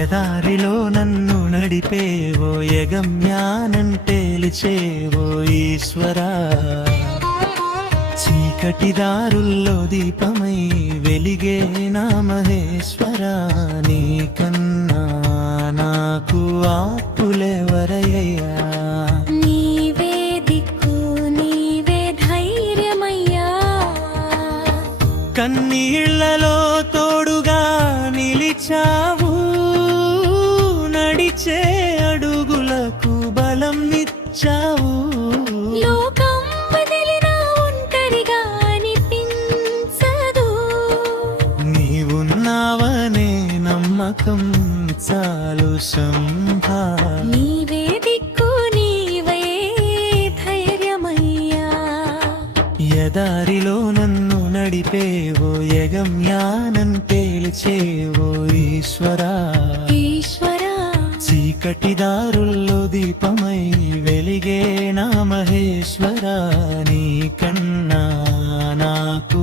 ఎదారిలో నన్ను నడిపేవో యగమ్యానంటేలిచేవో ఈశ్వరా, చీకటి దారుల్లో దీపమై వెలిగే నా మహేశ్వరా, నీకన్నా నాకు ఆపులెవరయ్యా. నీవే దిక్కు నీవే ధైర్యమయ్యా, కన్నీళ్లలో తోడుగా నిలిచావు, నడిచే అడుగులకు బలం ఇచ్చావు. లోకం వదిలినా ఒంటరిగా అనిపించదు, నీవున్నావనే నమ్మకం చాలు శంభా. నీవే దిక్కు నీవే ధైర్యమయ్యా. ఎదారిలో నన్ను నడిపేవో యగమ్యానంటేలిచేవో ఈశ్వరా, ఈశ్వరా, చీకటి దారుల్లో దీపమై వెలిగే నా మహేశ్వరా, నీకన్నా నాకు